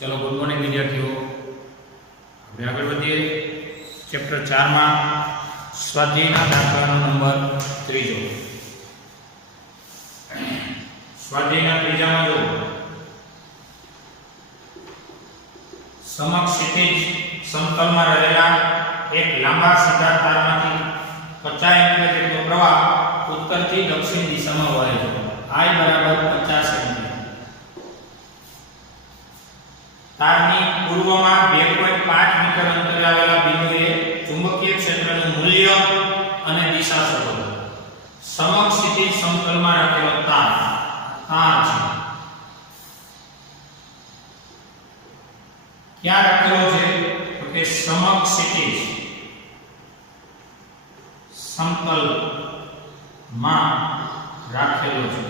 चलो good morning विद्यार्थियों। આપણે આગળ વધીએ ચેપ્ટર 4 માં સ્વાધ્યાયના દાખલાનો નંબર 3 સ્વાધ્યાયના ત્રીજામાં જો સમક્ષિતિજ સમતલમાં રહેલા એક લાંબા સીધા તારમાંથી 50 એમ્પીયર જેટલો પ્રવાહ ઉત્તરથી દક્ષિણ દિશામાં વહે છે. I બરાબર 50 એમ્પીયર. તારની પૂર્વમાં 2.5 મીટર અંતરે આવેલા બિંદુએ ચુંબકીય ક્ષેત્રનું મૂલ્ય અને દિશા શોધો. સમક્ષિતિજ સમતલમાં રાખેલો તાર છે. ક્યાં રાખેલો છે? તો કે સમક્ષિતિજ સમતલમાં રાખેલો છે.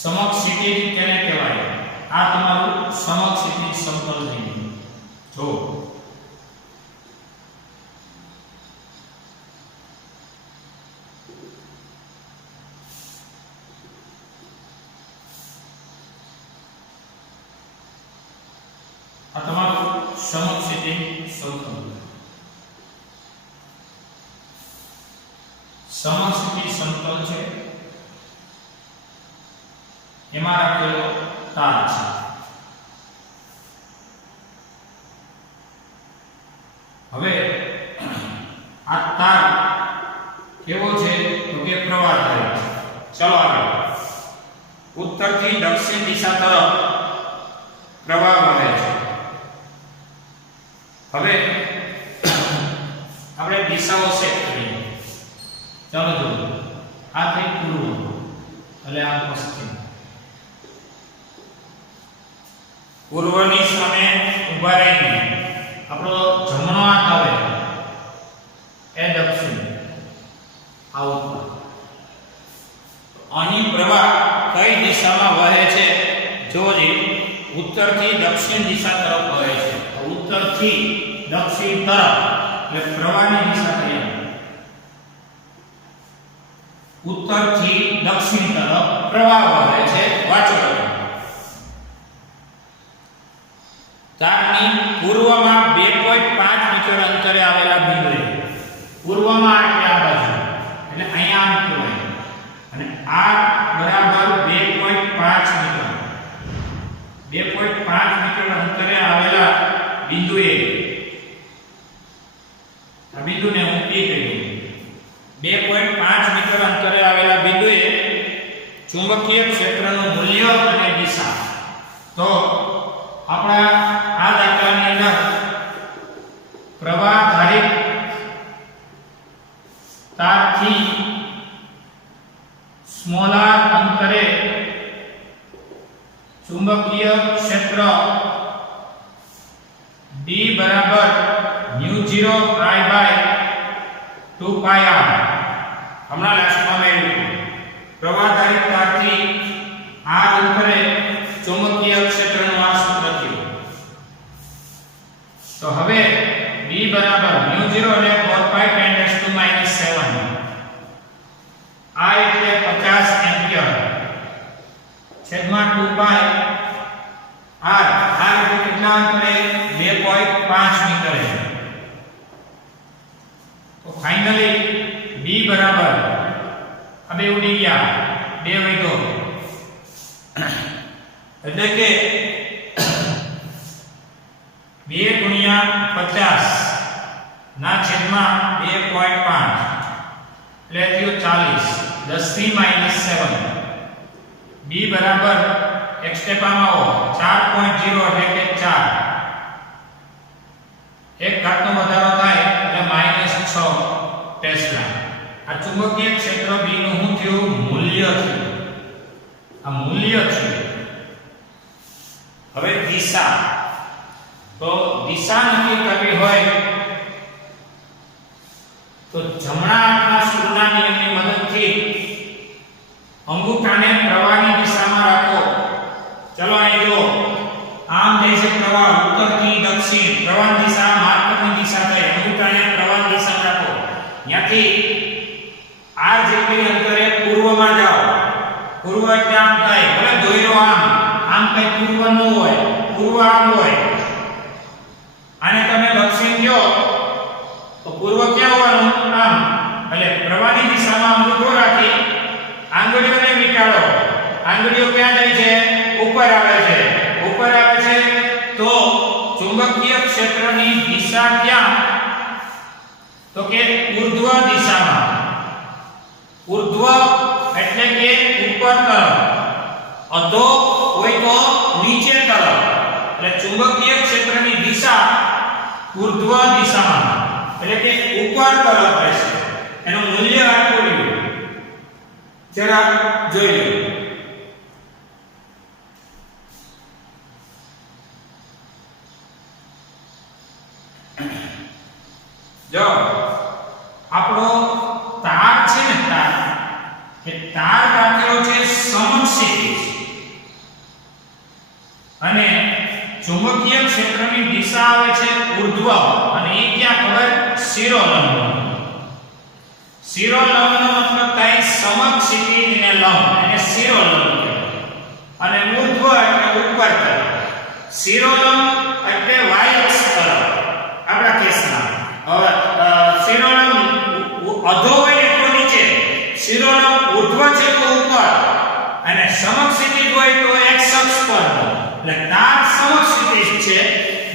સમક્ષિતિજ કેને કહેવાય? આ તમારું સમક્ષિતિજ સમતલ થઈ ગયું. જો આ તમારું સમક્ષિતિજ સમતલ. સમક્ષિતિજ સમતલ છે, એમાં રાખેલો તાર છે. હવે આ તાર કેવો છે? તો કે પ્રવાહધારી છે. ચલો આગળ. ઉત્તરથી દક્ષિણ દિશા તરફ પ્રવાહ વહે છે. હવે આપણે દિશાઓ સેટ કરીએ. ચાલો જો આ થઈ પૂર્વ એટલે આ પશ્ચિમ. પૂર્વની સામે ઊભા રહીને આપણો જમણો હાથ આવે એ દક્ષિણ, આ ઉત્તર. અહીં પ્રવાહ કઈ દિશામાં વહે છે? જોજે ઉત્તરથી દક્ષિણ દિશા તરફ વહે છે. ઉત્તરથી દક્ષિણ તરફ એટલે પ્રવાહની દિશા કઈ? ઉત્તરથી દક્ષિણ તરફ પ્રવાહ વહે છે. વાંચો. તારની પૂર્વમાં 2.5 મીટર અંતરે આવેલા બિંદુએ, પૂર્વમાં એટલે આ બાજુ, એટલે અહીંયા આમ કહેવાય, અને આ બરાબર 2.5 મીટર, 2.5 મીટર અંતરે આવેલા બિંદુએ, આ બિંદુને હું P કહી દઉં. 2.5 મીટર અંતરે આવેલા બિંદુએ ચુંબકીય ક્ષેત્રનું મૂલ્ય અને દિશા. તો આપણા આ દાખલાની અંદર પ્રવાહધારી તારથી સ્મોલાર અંતરે ચુંબકીય ક્ષેત્ર D બરાબર μ0 I બાય 2 pi r. હમણાં લાસ્ટમાં મેળવ્યું. પ્રવાહધારી તારથી આ અંતરે ચુંબકીય ક્ષેત્રનું આ સૂત્ર થયું. તો હવે B બરાબર μ0 એટલે 4 pi 10 - 7. આ એટલે 50 એમ્પિયર છેદમાં 2 pi r. આ એટલે કેટલા અંતરે? 2.5 મીટરે. તો ફાઇનલી B બરાબર આ બે ઉડી ગયા, બે વધ્યો, એટલે કે 2 ગુણ્યા 50 ના છેદમાં 2.5 એટલે થયું 40. 10 - 7. B બરાબર એક સ્ટેપ આમાં આવો, 4.0 એટલે કે 4. એક ઘાતનો વધારો થાય એટલે -6 ટેસ્લા. આ ચુંબકીય ક્ષેત્ર B નું શું થયું? મૂલ્ય થયું. આ મૂલ્ય છે. હવે દિશા. તો દિશા નક્કી કરવી હોય તો જમણા હાથના સૂરના નિયમની મદદથી અંગૂઠાને પ્રવાહની દિશામાં રાખો. ચલો અહીં જો આમ જાય છે પ્રવાહ ઉત્તરથી દક્ષિણ, પ્રવાહની દિશા માર્કરની દિશા થઈ. અંગૂઠાને પ્રવાહની દિશામાં રાખો. ત્યાંથી r જેટલી અંતરે પૂર્વમાં જાઓ પૂર્વ એટલે આમ થાય, ભલે દોયરો આમ કઈ પૂર્વ ન હોય, પૂર્વ આમ હોય. આને તમે દક્ષિણ કહો તો પૂર્વ ક્યાં હોવાનું? આમ. એટલે પ્રવાહની દિશામાં અંગૂઠો રાખી આંગળીઓને વીંટાળો. આંગળીઓ ક્યાં જાય છે? ઉપર આવે છે. ઉપર આવે છે તો ચુંબકીય ક્ષેત્રની દિશા ક્યાં? તો કે ઉર્ધ્વ દિશામાં. ઉર્ધ્વ એટલે કે ઉપર તરફ, અધો હોય તો નીચે તરફ. એટલે ચુંબકીય ક્ષેત્રની દિશા ઉર્ધ્વ દિશામાં એટલે કે ઉપર તરફ રહેશે. એનું મૂલ્ય આટલું રહ્યું. જરા જોઈ લો. જો આપણો તાર છે ને, તાર રાખેલો છે સમક્ષિતિજ અને ચુંબકીય ક્ષેત્રની દિશા આવે છે ઉર્ધ્વ અને એ ક્યાં ખબર? શિરોલંબ. શિરોલંબનો મતલબ થાય સમક્ષિતિજ ને લંબ, એને શિરોલંબ કહેવાય. અને ઉર્ધ્વ એટલે ઉપર તરફ. શિરોલંબ એટલે વાય અક્ષ તરફ આપણા કેસમાં. હવે શિરોલંબ અધો હોય તો નીચે, શિરોલંબ ઉર્ધ્વ છે તો ઉપર અને સમક્ષિતિજ હોય તો એક્સ અક્ષ પર. એટલે તાર સમક્ષિતિજ છે,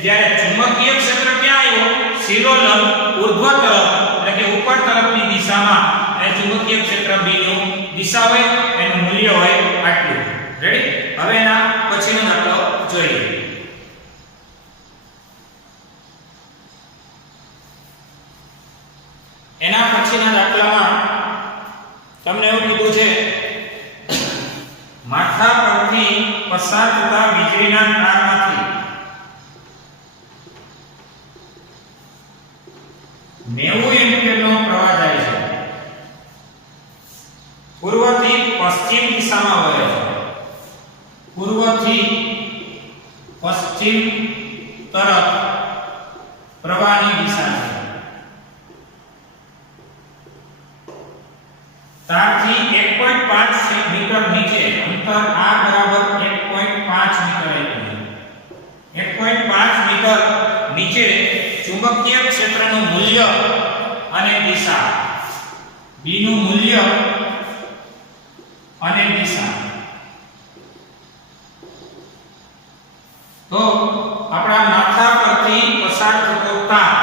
જ્યારે ચુંબકીય ક્ષેત્ર ક્યાં આવ્યું? શિરોલંબ ઉર્ધ્વ તરફ એટલે કે ઉપર તરફની દિશામાં. અને ચુંબકીય ક્ષેત્ર B નું દિશા હોય એનું મૂલ્ય હોય આટલું. રેડી? હવે એના પછીનો દાખલો જોઈએ. એના પછીના દાખલામાં તમને એવું કીધું છે, માથા પરથી પસાર થતા વીજળીના તારમાંથી 90 એમ્પીયરનો પ્રવાહ જાય છે. પૂર્વથી પશ્ચિમ દિશામાં વહે છે. પૂર્વથી પશ્ચિમ તરફ પ્રવાહની દિશા છે. તારથી 1.5 મીટર નીચે અંતર r બરાબર 1.5 મીટર આપ્યું. 1.5 મીટર નીચે ચુંબકીય ક્ષેત્રનું મૂલ્ય અને દિશા. B નું મૂલ્ય અને દિશા. તો આપણા માથા પરથી પસાર થતો તાર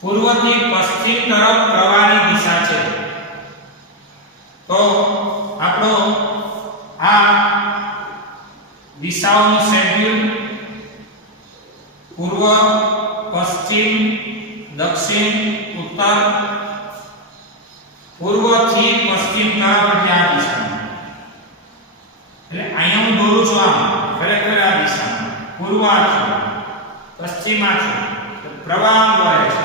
પૂર્વથી પશ્ચિમ તરફ પ્રવાહની દિશા છે. તો આપણો આ દિશાઓનું શેડ્યુલ પૂર્વ, પશ્ચિમ, દક્ષિણ, ઉત્તર. પૂર્વથી પશ્ચિમ તરફ એટલે આ દિશામાં. એટલે અહીંયા હું દોરું છું આમ, ખરેખર આ દિશામાં. પૂર્વ આ છે, પશ્ચિમ આ છે, તો પ્રવાહ વહે છે.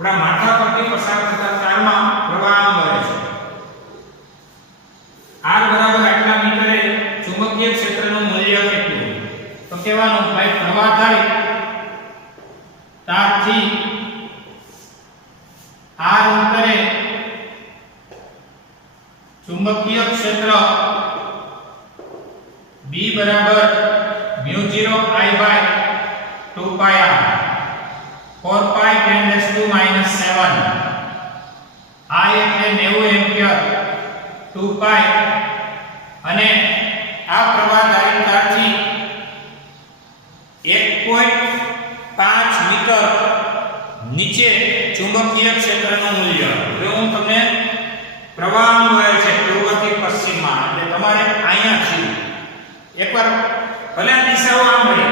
આપણા માથા પરથી પસાર થતા તારમાં પ્રવાહ વહે છે. r બરાબર આટલા મીટરે ચુંબકીય ક્ષેત્રનું મૂલ્ય કેટલું? તો કહેવાનું ભાઈ પ્રવાહ થાય તારથી r અંતરે ચુંબકીય ક્ષેત્ર B બરાબર μ0 I by 2 pi r 4 pi 10⁻⁷ I એટલે 90 એમ્પિયર 2 pi. અને આ પ્રવાહધારી તારથી 1.5 મીટર નીચે ચુંબકીય ક્ષેત્રનું મૂલ્ય. જો હું તમને પ્રવાહ વહે છે પૂર્વથી પશ્ચિમમાં, એટલે તમારે અહીંયા છે એકવાર ભલે દિશાઓ આમ હોય,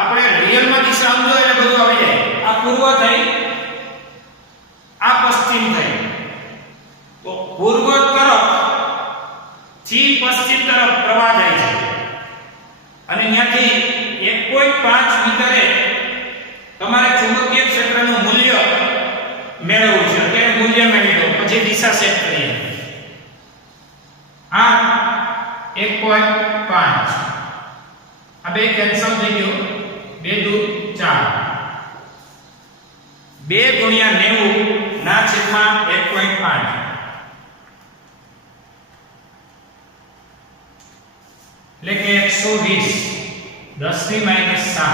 આપણે રિયલમાં દિશા આમ જોઈએ એટલે બધું આવી જાય. આ પૂર્વ થઈ, આ પશ્ચિમ થઈ. તો પૂર્વ તરફ થી પશ્ચિમ તરફ પ્રવાહ જાય છે અને ત્યાંથી 1.5 મીટરે તમારે ચુંબકીય ક્ષેત્રનું મૂલ્ય મેળવવું છે. અત્યારે મૂલ્ય મેળવી દો, પછી દિશા સેટ કરીએ. આ 1.5 આ બે કેન્સલ થઈ ગયું, 2 દૂ 4. 2 × 90 ના છેદમાં 1.5. એટલે કે 120 10 ની માઈનસ 7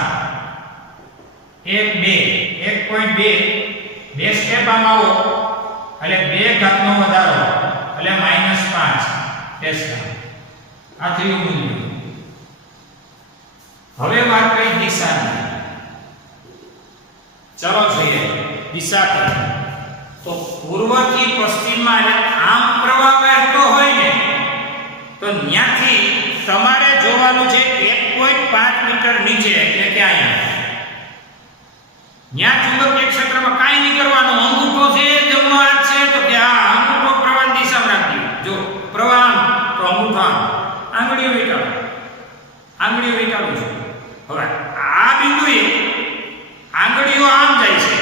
1 2 1.2 બે સ્ટેપ આમાં આવો એટલે 2 ઘાતનો વધારો એટલે -5 ટેસ્લા આ થયું મૂલ્ય. હવે વાત કરી દિશાની. ચલો જોઈએ દિશા કઈ. તો પૂર્વથી પશ્ચિમમાં એટલે આમ પ્રવાહ વહેતો હોય ને તો ત્યાંથી તમારે જોવાનું છે 1.5 મીટર નીચે એટલે કે અહીંયા ત્યાં ચુંબકીય ક્ષેત્રમાં કાંઈ નહીં કરવાનું. અંગૂઠો છે જમણો હાથ છે તો કે આ અંગૂઠો પ્રવાહ દિશામાં રાખજો. જો પ્રવાહ તો અંગૂઠો આમ આંગળીઓ વીંટાળો છું. હવે આ બિંદુએ આંગળીઓ આમ જાય છે.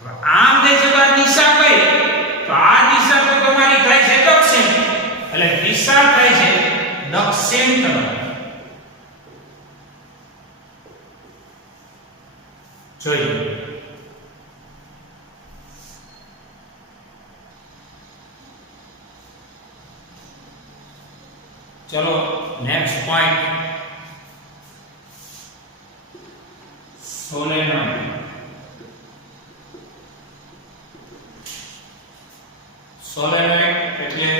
હવે આમ જાય છે તો આ દિશા કઈ? તો આ દિશા તો તમારી થાય છે દક્ષિણ. એટલે દિશા થાય છે દક્ષિણ તરફ. જોઈએ ચલો નેક્સ્ટ પોઈન્ટ સોલેનોઇડ. સોલેનોઇડ એટલે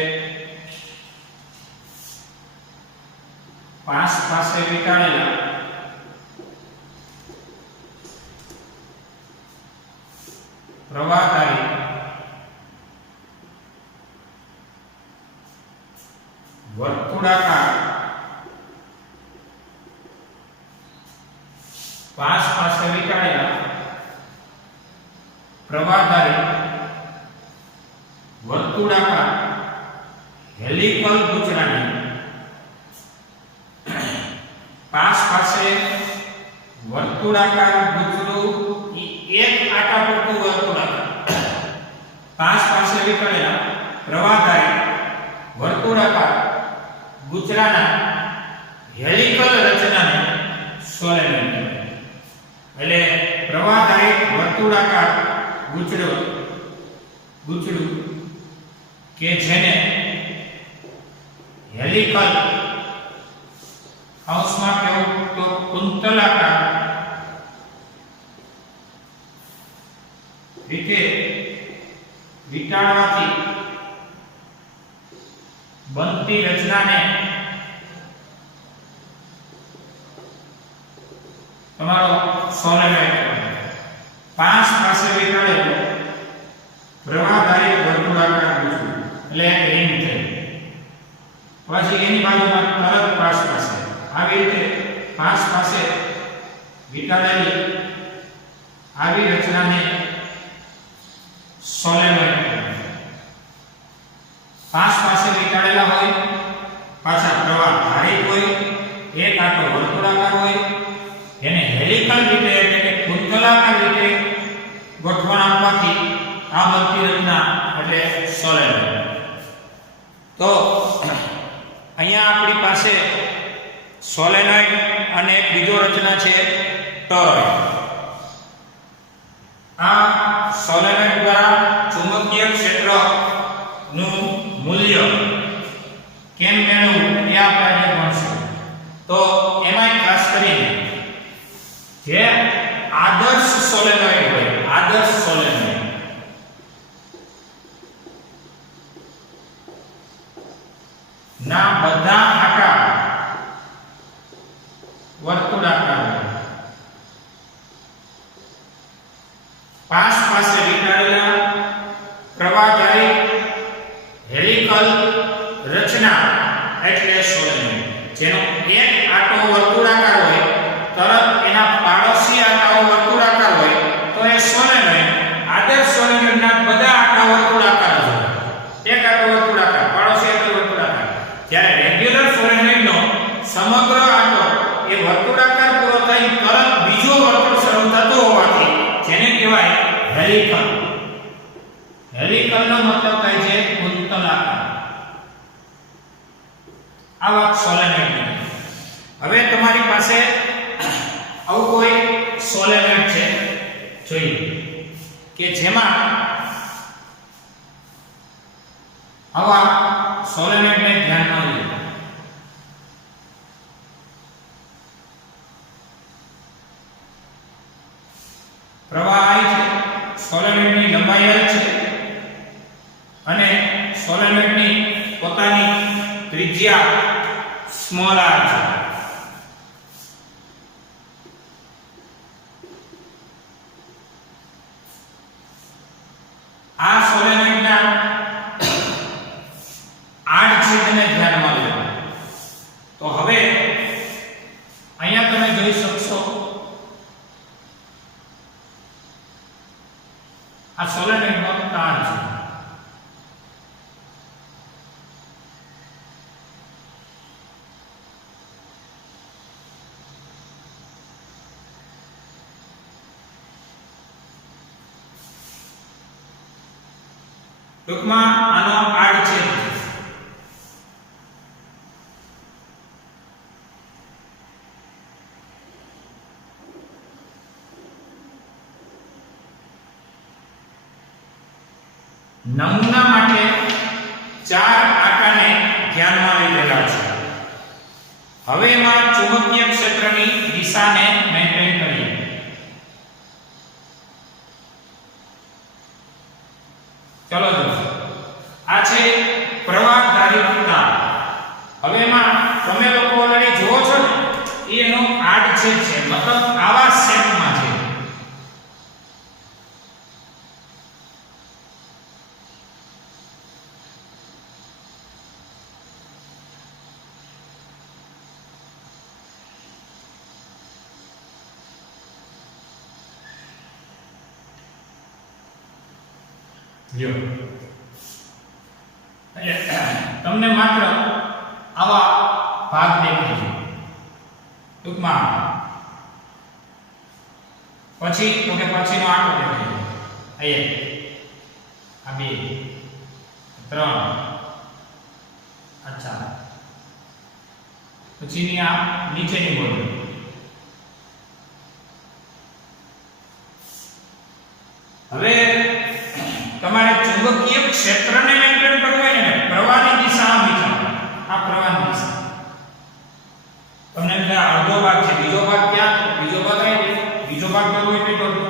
પાસ પાસે વીંટાળેલા પ્રવાહકારી વર્તુળાકાર પાસ પાસે વીંટાળેલા પ્રવાહકારી વર્તુળાકાર હેલિકલ ગુચરાની પાસ પાસે વર્તુળાકાર ગુચરું એક આટા પૂરતું વર્તુળાકાર પાસ પાસે વીંટાળેલા પ્રવાહકારી વર્તુળાકાર ગુચરાના હેલિકલ રચનાને સોલેનોઇડ કહેવાય. એટલે પ્રવાહકારી વર્તુળાકાર ગુચરું કે જેને હેલિકલ હાઉસમાં કેવું તો કુંતલાકાર રીતે વીંટાળવાથી બનતી રચનાને તમારો સોલેનોઇડ કહેવાય. પાસ પાસે વીંટાળેલો પ્રવાહકારી વર્તુળાકાર ગુચરું એટલે એક રિંગ થઈ. પછી એની બાજુમાં તરત પાસ પાસે આવી રીતે પાસ પાસે વીંટાળેલી આવી રચનાને સોલેનોઇડ કહેવાય. પાસ પાસે વીંટાળેલા હોય, પાછા પ્રવાહ ધારિત હોય, એક આંટો વર્તુળાકાર હોય, એને હેલિકલ રીતે એટલે કે કુંતલાકાર રીતે ગોઠવણ આપવાથી આ બનતી રચના એટલે સોલેનોઇડ. તો અહીંયા આપણી પાસે સોલેનોઇડ અને એક બીજો રચના છે ટોરોઇડ. આ સોલેનોઇડ દ્વારા ચુંબકીય ક્ષેત્રનું મૂલ્ય કેમ મેળવવું એ આપણે ભણશું. તો એમાં ખાસ કરીને જે આદર્શ સોલેનોઇડ હોય, આદર્શ સોલેનોઇડ ના બધા આકાર વર્તુળાકાર હોય. પાસ પાસે વીંટાળેલા પ્રવાહકારી હેલિકલ રચના એટલે સોલેનોઇડ. જેનો એક આંટો વર્તુળાકાર હોય, તરત એના પાડોશી આંટાઓ વર્તુળાકાર હોય તો એ સોલેનોઇડ. આદર્શ સોલેનોઇડના બધા આંટા વર્તુળાકાર હોય. એક આંટો વર્તુળાકાર, પાડોશી આંટો વર્તુળાકાર. જ્યારે રેગ્યુલર સોલેનોઇડનો સમગ્ર આંટો એ વર્તુળાકાર પૂરો થઈ તરત બીજો વર્તુળ શરૂ થતો હોવાથી જેને કહેવાય હેલિકલ. હેલિકલનો મતલબ થાય છે કુંતલાકાર. આ વાત સોલેનોઇડ. હવે તમારી પાસે આવું કોઈ સોલેનોઇડ છે જોઈએ કે જેમાં આવા સોલેનોઇડને ધ્યાનમાં લો. સોલેનોઇડની લંબાઈ L છે અને સોલેનોઇડની પોતાની ત્રિજ્યા સ્મોલ r છે. આ સોલેનોઇડના આડછેદને ધ્યાનમાં લો. તો હવે અહીંયા તમે જોઈ શકશો આ સોલેનોઇડનો તાર છે. ટૂંકમાં આનો આડછેદ છે. નમૂના માટે 4 આંટાને ધ્યાનમાં લીધેલા છે. હવે એમાં ચુંબકીય ક્ષેત્રની દિશાને મેન્ટેન કરીએ. ચલો જો આ છે પ્રવાહધારી તાર. હવે એમાં તમે લોકો ઓલરેડી જોવો છો ને એ એનો આડછેદ છે, મતલબ આવા શેપમાં છે. જો તમને માત્ર આવા ભાગ દેખાય છે ટૂંકમાં. પછી તો કે પછીનો આંકડો દેખાય છે. આ 2 3 આ 4 પછીની આ નીચેની બોર્ડર. હવે તમારે ચુંબકીય ક્ષેત્રને મેન્ટેન કરવું હોય ને પ્રવાહની દિશા આમ વિચારો. આ પ્રવાહની દિશા તમને એમ થાય અડધો ભાગ છે, બીજો ભાગ ક્યાં? બીજો ભાગ અહીં, બીજો ભાગ કરવો હોય તો કરવો.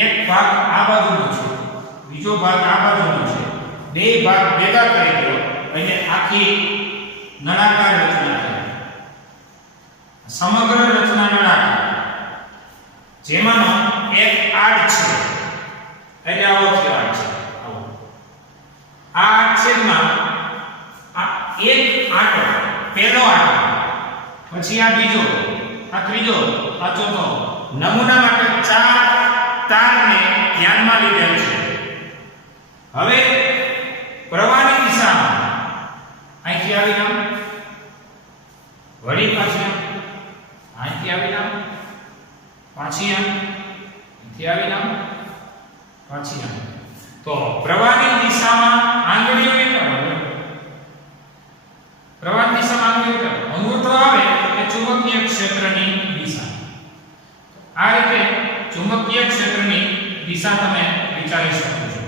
એક ભાગ આ બાજુનો છે, બીજો ભાગ આ બાજુનો છે. બે ભાગ ભેગા કરી દો એટલે આખી નળાકાર રચના થાય. સમગ્ર રચના નળાકાર, જેમાંનો એક આડ છે એટલે આવો છે આડ છે. આવો આ આડછેદમાં આ એક આંટો, પહેલો આંટો, પછી આ બીજો, આ ત્રીજો, આ ચોથો. નમૂના માટે 4 તારને ધ્યાનમાં લીધેલ છે. હવે પ્રવાહની દિશામાં અહીંથી આવીને વળી પાછી અહીંથી આવીને પાછી અહીંથી આવીને પાછી. તો પ્રવાહની દિશામાં આંગળીઓ કરો. પ્રવાહની દિશામાં આંગળીઓ કરો. અંગૂઠો આવે એ ચુંબકીય ક્ષેત્રની દિશા. આ રીતે ચુંબકીય ક્ષેત્રની દિશા તમે વિચારી શકો છો.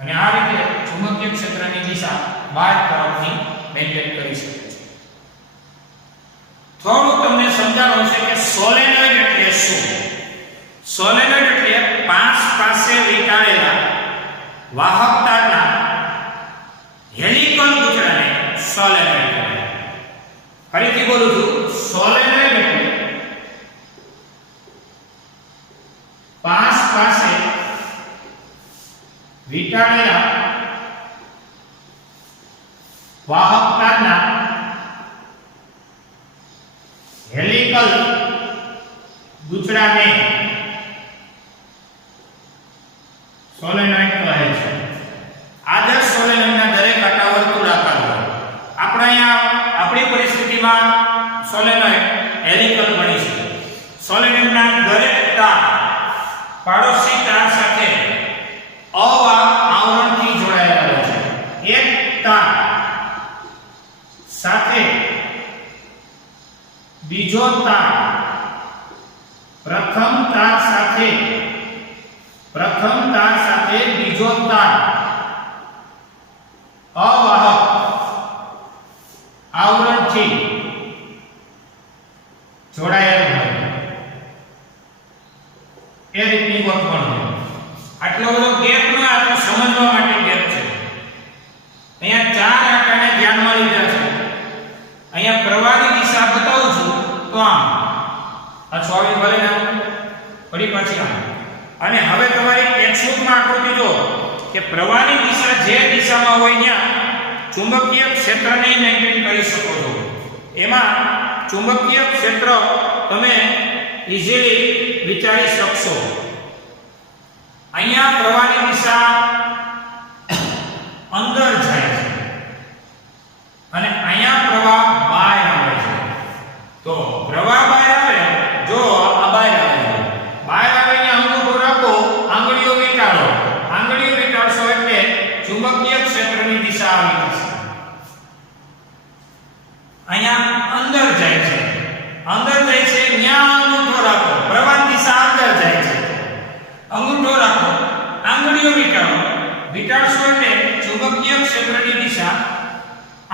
અને આ રીતે ચુંબકીય ક્ષેત્રની દિશા બહાર તરફની મેન્ટેન કરી શકે છે. થોડું તમને સમજાવવું છે કે સોલેનોઇડ એટલે શું. સોલેનોઇડ એટલે પાસે વીંટાળેલા વાહક તારના હેલિકલ ગૂંચળાને સોલેનોઇડ કહેવાય. ફરીથી બોલું છું, સોલેનોઇડ એટલે પાસે વીંટાળેલા વાહક તારના હેલિકલ ગૂંચળાને સોલેનોઇડ કહે છે. આદર્શ સોલેનોઇડના દરેક આંટા વર્તુળાકાર હોય. આપણે અહીંયા આપણી પરિસ્થિતિમાં સોલેનોઇડ હેલિકલ બની છે. સોલેનોઇડના દરેક તાર પાડોશી તાર સાથે આવરણથી જોડાયેલા હોય છે. એક તાર બીજો તાર પ્રથમ તાર સાથે બીજો તાર અવાહક આવરણથી જોડાયેલ હોય એ રીતની ગોઠવણ હોય. આટલો બધો ગેપ ન આ તો સમજવા માટે ગેપ છે. અહીંયા ચાર આંકડાને ધ્યાનમાં લીધા છે. અહીંયા પ્રવાહની દિશા બતાવું છું તો આમ આ સ્વાભાવિક ભલે ને ફરી પાછી આમ. અને હવે તમારી ટેક્સ્ટબુકમાં આકૃતિ જો કે પ્રવાહની દિશા જે દિશામાં હોય ત્યાં ચુંબકીય ક્ષેત્રને મેઇન્ટેન કરી શકો છો. એમાં ચુંબકીય ક્ષેત્ર તમે ઈઝીલી વિચારી શકશો. અહીંયા પ્રવાહની દિશા અંદર જાય છે અને અહીંયા પ્રવાહ બહાર આવે છે. તો પ્રવાહ બહાર આવે, જો આ બહાર આવે છે, બહાર આવે અહીંયા અંગૂઠો રાખો, આંગળીઓ વીંટાળો. આંગળીઓ વીંટાળશો એટલે ચુંબકીય ક્ષેત્રની દિશા આવી જશે. અહીંયા અંદર જાય છે, અંદર જાય છે ત્યાં અંગૂઠો રાખો, પ્રવાહની દિશા અંદર જાય છે. અંગૂઠો રાખો, આંગળીઓ વીંટાળો, વીંટાળશો એટલે ચુંબકીય ક્ષેત્રની દિશા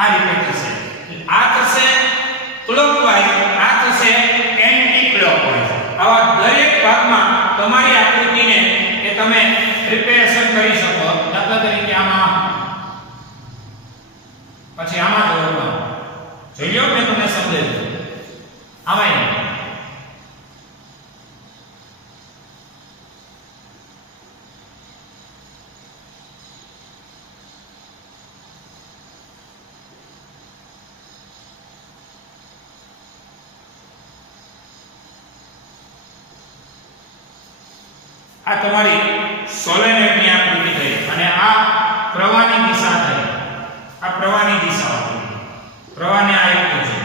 આ રીતે થશે. આ થશે ક્લોકવાઇઝ, આ થશે એન્ટી ક્લોકવાઇઝ. આવા દરેક ભાગમાં તમારી આકૃતિને એ તમે પ્રિપેરેશન કરી શકો. દાખલા તરીકે આમાં, પછી આમાં દોરવાનું જોઈ લો, મેં તમને સમજાવ્યું. આમાં આ તમારી સોલેનોઇડની આકૃતિ થઈ અને આ પ્રવાહની દિશા થઈ. આ પ્રવાહની દિશા હતી, પ્રવાહને આપ્યું છે.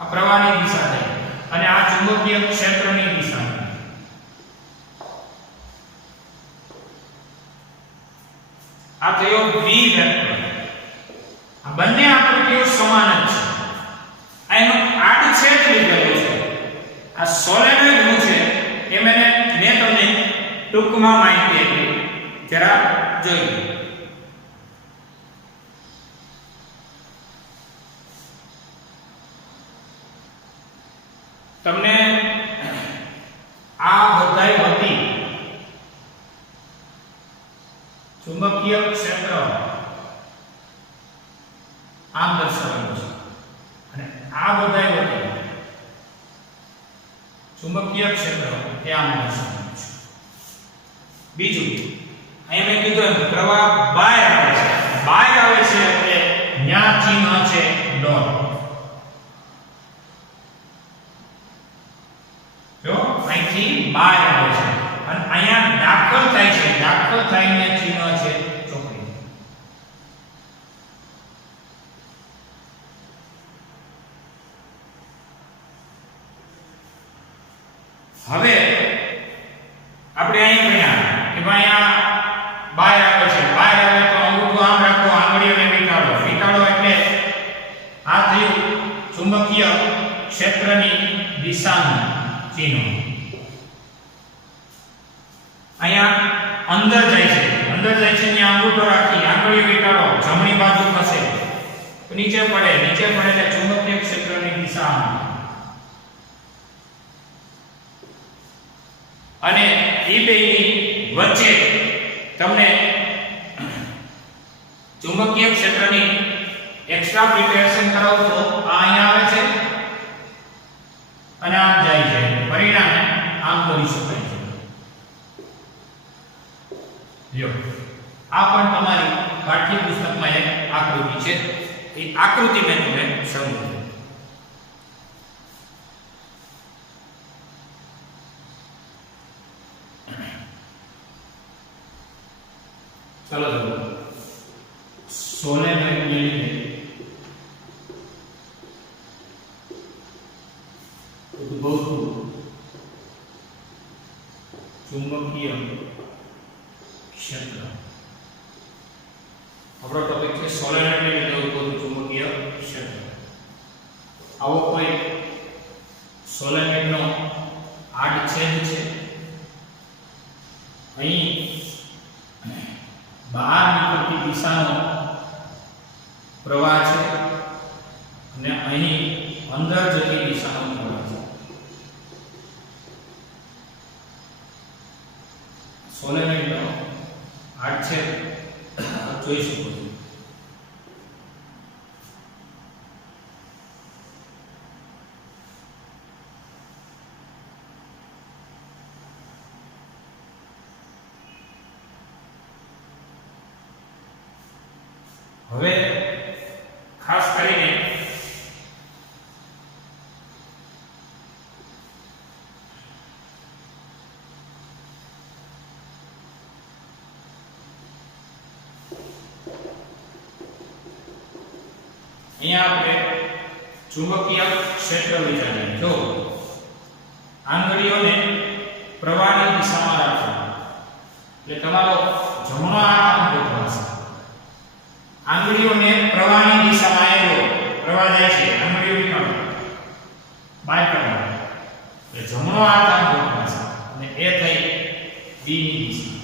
આ પ્રવાહની દિશા થઈ અને આ ચુંબકીય ક્ષેત્રની દિશા. આ થયો વી વેક્ટર. આ બંને આકૃતિઓ સમાન જ છે. આ એનો આડછેદ લીધેલો છે. આ સોલેનોઇડ શું છે એ મેં તમને ટૂંકમાં માહિતી આપી, જરા જોઈ. તમને આ બધાય હતી ચુંબકીય ક્ષેત્ર આમ દર્શાવેલું છે અને આ બધાય હતી ચુંબકીય ક્ષેત્ર એ આમ દર્શાવેલું છે. બીજું અહીંયા મેં કીધું પ્રવાહ બહાર આવે છે, બહાર આવે છે એટલે ન્યા ચિહ્ન છે ડોટ. જો અહીંથી બહાર આવે છે અને અહીંયા દાખલ થાય છે, દાખલ થઈને ચિહ્ન છે ચોકડી. હવે આપણે અહીંયા ભણ્યા કે ભાઈ આ બહાર આવે છે, બહાર આવે તો અંગૂઠો આમ રાખો, આંગળીઓને વીંટાળો. વીંટાળો એટલે આ થયું ચુંબકીય ક્ષેત્રની દિશાનું ચિહ્ન. અહીંયા અંદર જાય છે, અંદર જાય છે ત્યાં અંગૂઠો રાખી, આંગળીઓ વીંટાળો, જમણી બાજુ ખસે, નીચે પડે, નીચે પડે એટલે ચુંબકીય ક્ષેત્રની દિશા. અને એ બેની વચ્ચે તમને ચુંબકીય ક્ષેત્રની એક્સ્ટ્રા પ્રિપેરેશન કરાવો તો આ અહીંયા આવે છે અને આમ જાય છે, પરિણામે આમ કરી શકાય છે. જો આ પણ તમારી પાઠ્યપુસ્તકમાં એક આકૃતિ છે. એ આકૃતિ મેં તમને સમજાવી. चलो देखो सोलेनोइड में उद्भवતું ચુંબકીય ક્ષેત્ર. આપણો ટોપિક છે સોલેનોઇડ ને લીધે ઉદ્ભવતું ચુંબકીય ક્ષેત્ર. આવો કોઈ સોલેનોઇડનો આડછેદ છે, અહીં બહાર નીકળતી દિશાનો પ્રવાહ છે અને અહીં અંદર જતી દિશાનો પ્રવાહ છે. સોલેનોઇડનો આડછેદ જોઈ શકો છો. હવે ખાસ કરીને અહીંયા આપણે ચુંબકીય ક્ષેત્ર વિચારીએ. જો આંગળીઓને પ્રવાહની દિશામાં રાખો એટલે તમારો જમણો હાથ આમ ગોઠવાશે. આંગળીઓને પ્રવાહની દિશામાં આવ્યો, પ્રવાહ જાય છે, આંગળીઓની કામ બાય કરવા એટલે જમણો હાથ આમ ગોઠવાશે અને એ થઈ બી ની દિશા.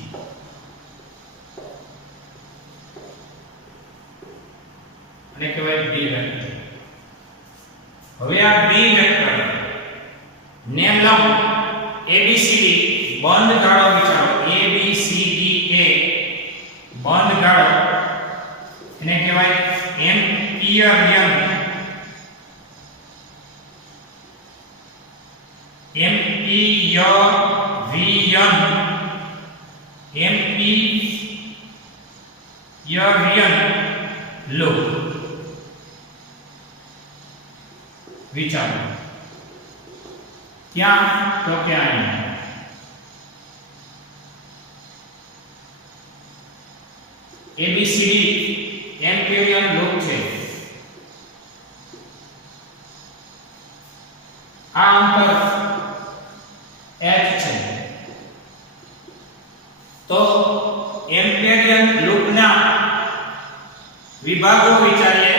અને કહેવાય બી વેક્ટર. હવે આ બી વેક્ટર ને લંબ ABCD બંધ ગાળો વિચારો. ABCD બંધ ગાળો એને કહેવાય એમ્પિયરિયન. એમ્પિયરિયન લૂપ વિચારો. ક્યાં? તો કે અહીંયા ABCD એમ્પિયરિયન લૂપ છે. આ અંતર h છે. તો એમ્પિયરિયન લૂપના વિભાગો વિચારીએ.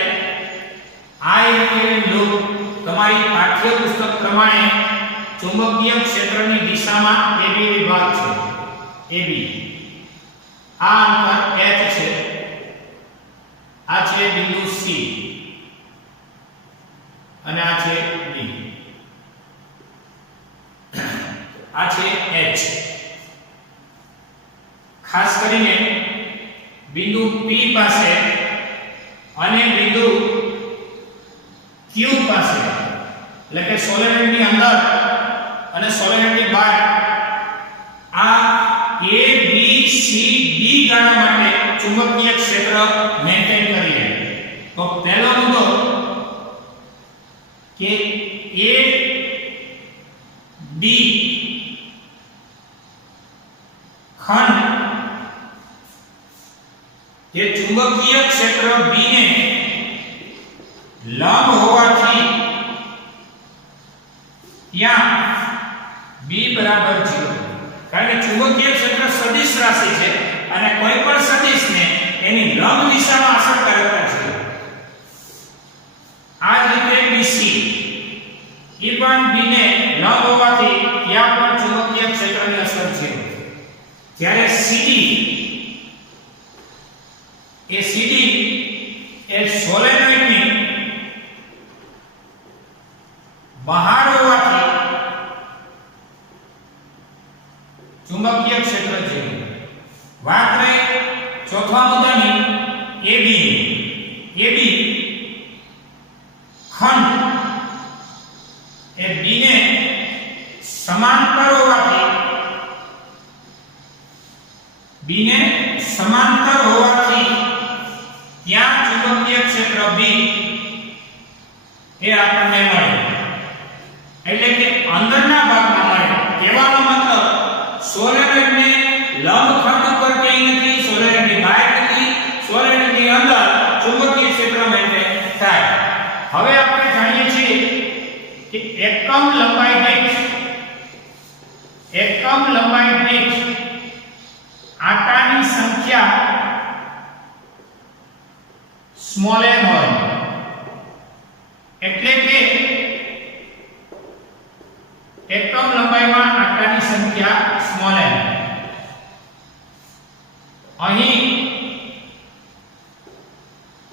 આ એમ્પિયરિયન લૂપ તમારી પાઠ્યપુસ્તક પ્રમાણે ચુંબકીય ક્ષેત્રની દિશામાં AB વિભાગ છે. AB આ અંતર h છે. આ છે બિંદુ C અને આ છે D. આ છે h. ખાસ કરીને બિંદુ P પાસે અને બિંદુ Q પાસે એટલે કે સોલેનોઇડની અંદર અને સોલેનોઇડની બહાર આ A B C D ગાળા માટે ચુંબકીય ક્ષેત્ર મેન્ટેન કરીએ. તો પહેલો મુદ્દો કે A D ખંડ જે ચુંબકીય ક્ષેત્ર B ને લંબ હોવાથી ત્યાં B બરાબર 0. કારણ કે ચુંબકીય ક્ષેત્ર સદિશ રાશિ છે અને કોઈ પણ સદિશને એની લંબ દિશામાં અસરકારકતા છે. આ જ રીતે BC એ પણ B ને લંબ હોવાથી ત્યાં પણ ચુંબકીય ક્ષેત્રની અસર છે. જ્યારે CD એ સોલેનોઇડની બહાર હોવાથી ચુંબકીય ક્ષેત્ર છે. વાત રહી ચોથા મુદ્દાની AB ખંડ એ B ને સમાંતર હોવાથી ત્યાં ચુંબકીય ક્ષેત્ર B એ આપણને મળે. એટલે કે અંદરના ભાગમાં મળે. કહેવાનો મતલબ સોલેનોઇડને લંબ ખંડ ઉપર ક્યાંય નથી, સોલેનોઇડની બહાર નથી, સોલેનોઇડની અંદર ચુંબકીય ક્ષેત્ર મેન્ટેન થાય. હવે આપણે જાણીએ છીએ કે એકમ લંબાઈ દીઠ આટાની સંખ્યા સ્મોલ n હોય. એટલે કે સંખ્યા સ્મોલ n. અહીં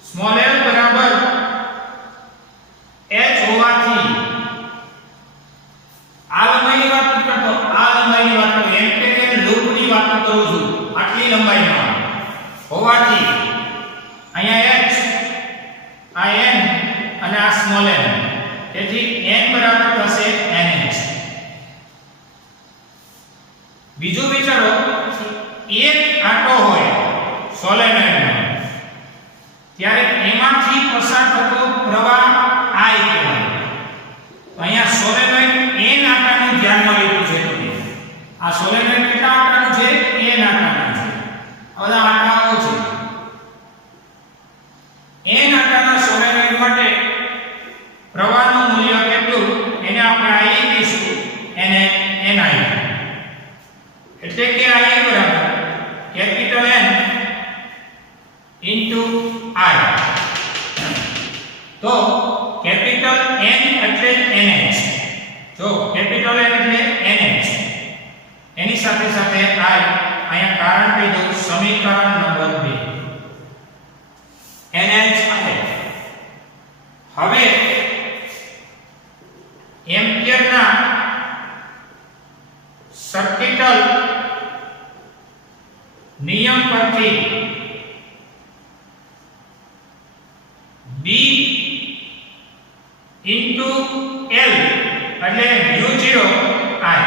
સ્મોલ l બરાબર h હોવાથી આ લંબાઈની વાત કરતો, આ લંબાઈની વાત કરું, એન્ટેરિયર લૂપની વાત કરું છું, આટલી લંબાઈમાં હોવાથી અહીંયા h, આ n અને આ સ્મોલ n, તેથી n બરાબર થશે nh. બીજું વિચારો, એક આંટો હોય સોલેનોઇડમાં, ત્યારે એમાંથી પસાર થતો પ્રવાહ I કહેવાય. તો અહીંયા સોલેનોઇડ n આંટાનું ધ્યાનમાં લીધું છે. આ સોલેનોઇડ કેટલા આંટાનું છે? n આંટાનું છે. આ બધા આંટાઓ છે. n આંટાના સોલેનોઇડ માટે પ્રવાહનું મૂલ્ય કેટલું, એને આપણે I કહીશું, એને ni. એટલે કે I બરાબર કેપિટલ N into I. તો કેપિટલ N એટલે NH. જો કેપિટલ N એટલે NH, એની સાથે સાથે I અહીંયા કારણ કહી દઉં, સમીકરણ નંબર 2 NH આવે. હવે એમ્પિયરના સર્કિટલ નિયમ પરથી B into L એટલે mu0 I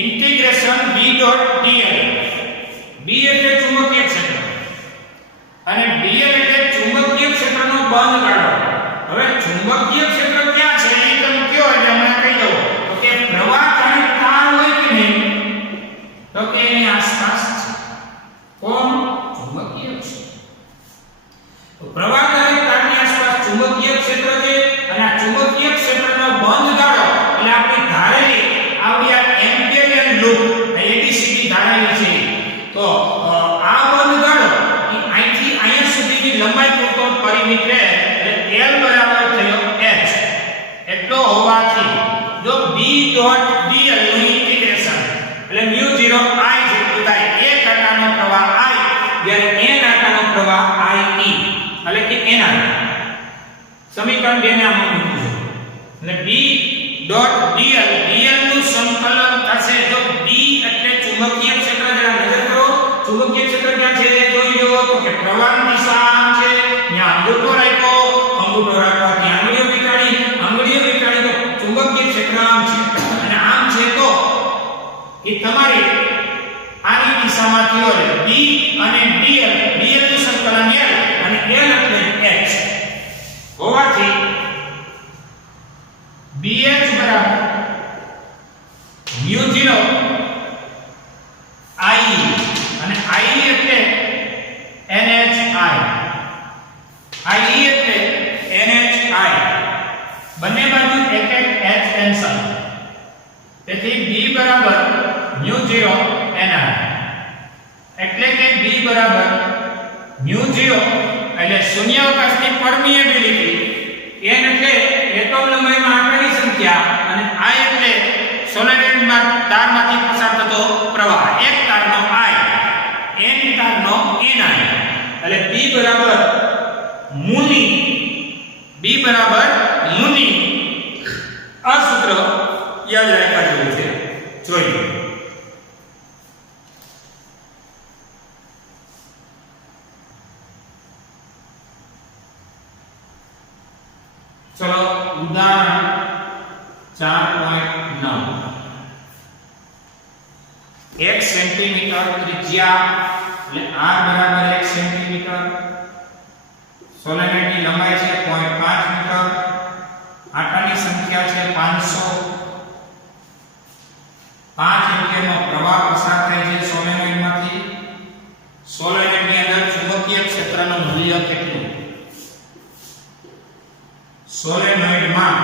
integration B dot dl. B એટલે ચુંબકીય ક્ષેત્ર અને dl એટલે ચુંબકીય ક્ષેત્રનો બંધ ગાળો. હવે ચુંબકીય ક્ષેત્ર ક્યાં છે એ તમે કયો એટલે અમે કહી દઉં, તો કે પ્રવાહ ચાલિત તાર હોય કે નહીં, તો કે એની આસપાસ છે. કોણ? ચુંબકીય ક્ષેત્ર. તો પ્રવાહ ચાલિત તારની આસપાસ ચુંબકીય ક્ષેત્ર છે અને આ ચુંબકીય ક્ષેત્રનો બંધ ગાળો એટલે આપણે ધારેલી આવડી આ એમ્પિયરિયન લૂપ ABCD ધારેલી છે. તો આ બંધ ગાળો અહીંથી અહીંયા સુધીની લંબાઈ પૂરતો પરિમિત છે એટલે L બરાબર થયો h. એટલો હોવાથી જો B dot dl નું ઇન્ટિગ્રેશન એટલે mu0 I જેટલું થાય. એક આંટાનો પ્રવાહ I જ્યારે n આંટાનો પ્રવાહ I e એટલે કે ni. સમીકરણ 2 ને આમાં મૂકીશું એટલે B dot dl, dl નું સંકલન થશે. જો B એટલે ચુંબકીય ક્ષેત્ર, જરા નજર કરો, ચુંબકીય ક્ષેત્ર ક્યાં છે જોઈ લો, તો કે પ્રવાહની દિશા આમ છે, ત્યાં અંગૂઠો રાખ્યો, અંગૂઠો રાખવાથી આંગળીઓ વિચારી તો ચુંબકીય ક્ષેત્ર આમ છે અને આમ છે. તો એ તમારે આની દિશામાંથી હોય B અને dl, dl નું સંકલન L અને L એટલે h હોવાથી BH બરાબર mu0 I અને I એટલે NHI, I એટલે NHI, બંને બાજુ એક એક h કેન્સલ. તેથી B બરાબર mu0 ni. એટલે કે B બરાબર mu0 એટલે શૂન્યાવકાશની પરમિએબિલિટી, n એટલે એટમ લંબાઈમાં આંટાની સંખ્યા અને I એટલે સોલેનોઇડમાં તારમાંથી પસાર થતો પ્રવાહ. એક તારનો I, n તારનો ni. એટલે B બરાબર મુનિ આ સૂત્ર યાદ રાખવા જેવું છે. જોઈએ ચલો ઉદાહરણ 4.9. 1 સેન્ટીમીટર ત્રિજ્યા એટલે r બરાબર 1 સેન્ટીમીટર, સોલેનોઇડની લંબાઈ છે 0.5 મીટર, આંટાની સંખ્યા છે 500, 5 એમ્પિયરનો પ્રવાહ પસાર થાય છે સોલેનોઇડમાંથી. સોલેનોઇડની અંદર ચુંબકીય ક્ષેત્રનું મૂલ્ય કેટલું? સોલેનોઇડમાં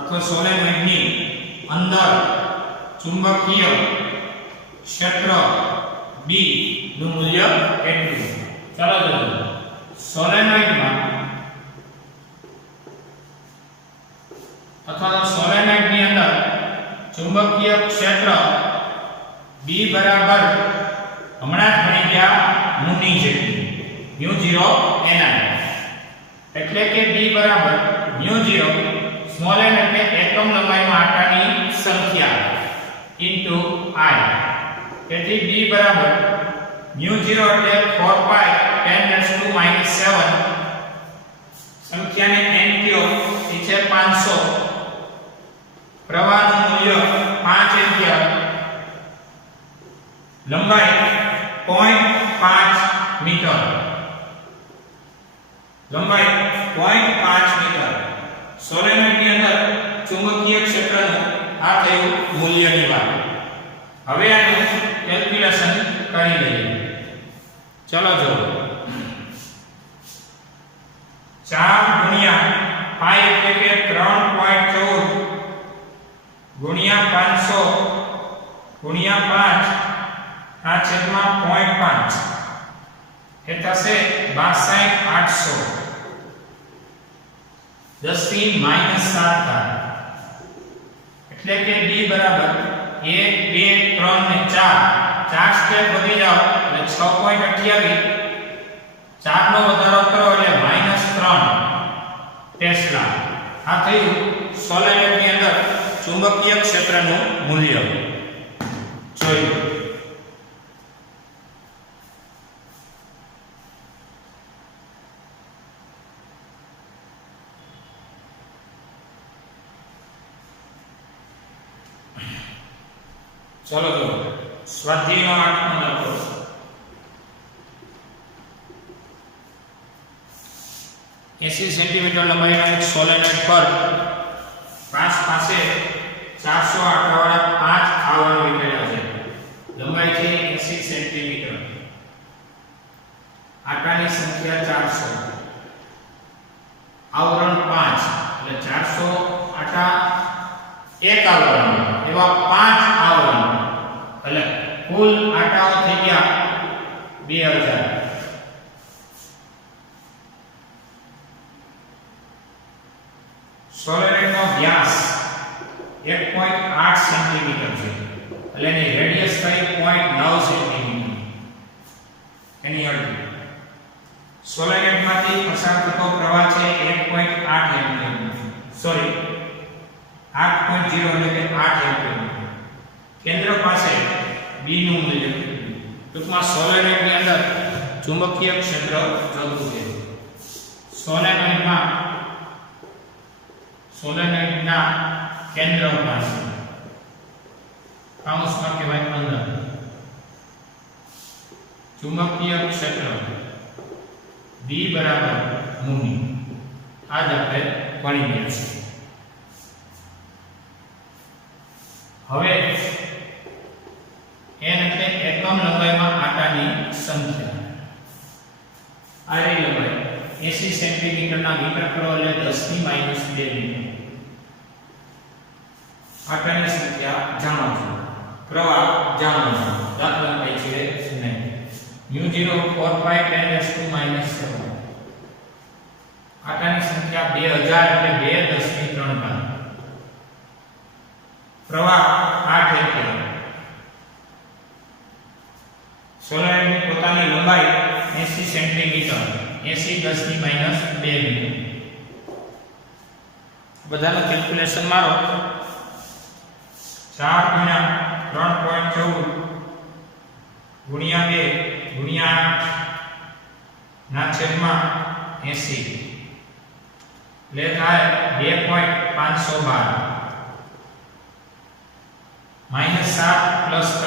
અથવા સોલેનોઇડની અંદર ચુંબકીય ક્ષેત્ર B નું મૂલ્ય કેટલું? ચાલો જોઈએ. સોલેનોઇડમાં અથવા તો સોલેનોઇડની અંદર ચુંબકીય ક્ષેત્ર B બરાબર હમણાં જ ભણી ગયા મુની જેટલી μ0 ni, એટલે કે B બરાબર μ0 સ્મોલ n એટલે એકમ લંબાઈમાં આંટાની સંખ્યા ઇન્ટુ I. તેથી B બરાબર μ0 એટલે 4 પાઈ 10⁻⁻⁷ સંખ્યાને n કયો એ છે 500. પ્રવાહનું મૂલ્ય 5 એમ્પિયર, લંબાઈ 0.5 મીટર, લંબાઈ 0.5 મીટર. સોલેનોઇડની અંદર ચુંબકીય ક્ષેત્રનું આ થયું મૂલ્યની વાત. હવે આનું કેલ્ક્યુલેશન કરી લઈએ. ચલો જો 4 ગુણ્યા 5 એટલે કે 3.14 ગુણ્યા 500 ગુણ્યા 5 આ છેદમાં 0.5 એ થશે 62800. 10 થી -7 થાય એટલે કે B બરાબર 1 2 3 ને 4 સ્ટેપ વધી જાવ એટલે 6.28. 4 નો વધારો કરો એટલે -3 ટેસ્લા. આ થયું સોલેનોઇડની અંદર ચુંબકીય ક્ષેત્રનું મૂલ્ય. જોયું ચલો તો સ્વાધ્યાયનો 8 લખો. એસી સેન્ટીમીટર લંબાઈનો એક સોલેનોઇડ પર પાસે 400 આંટાવાળા 5 આવરણ વીખરેલા છે. લંબાઈ છે 80 સેન્ટીમીટર, આંટાની સંખ્યા 400, આવરણ 5 એટલે 400 આંટા એક આવરણ, એવા 5 આવરણ એટલે કુલ આંટાઓ થઈ ગયા 2000. સોલેનોઇડનો વ્યાસ 1.8 સેન્ટીમીટર છે એટલે એની રેડિયસ થઈ 0.9 સેન્ટીમીટર, એની અડધી. સોલેનોઇડમાંથી પસાર થતો પ્રવાહ છે 1.8 એમ્પિયર, સોરી 8.0 એટલે કે 8 એમ્પિયર. કેન્દ્ર પાસે B નું મૂલ્ય. ટૂંકમાં સોલેનોઇડની અંદર ચુંબકીય ક્ષેત્ર જોતું છે. સોલેનોઇડના કેન્દ્ર પાસે કૌંસમાં કહેવાય અંદર ચુંબકીય ક્ષેત્ર B બરાબર મુની. આજ આપણે ભણી ગયા છીએ. હવે n એટલે એકમ લંબાઈમાં આંટાની સંખ્યા. આ લંબાઈ 80 સેન્ટીમીટરના મીટર કરો એટલે 10⁻² મીટર. આંટાની સંખ્યા જાણો છો, પ્રવાહ જાણો છો, દાખલા કઈ છે નહીં. μ0 4 પાઈ 10⁻⁷. આંટાની સંખ્યા 2000 એટલે 2 10⁻³ પ્રવાહ 8 એમ્પિયર. સોલેનોઇડની પોતાની લંબાઈ 80 સેન્ટીમીટર, 80 10⁻² મીટર. બધાનું કેલ્ક્યુલેશન મારો. 4 ગુણ્યા 3.14 ગુણ્યા 2 ગુણ્યા 8 ના છેદમાં 80 એટલે થાય 2.512 -7 + 3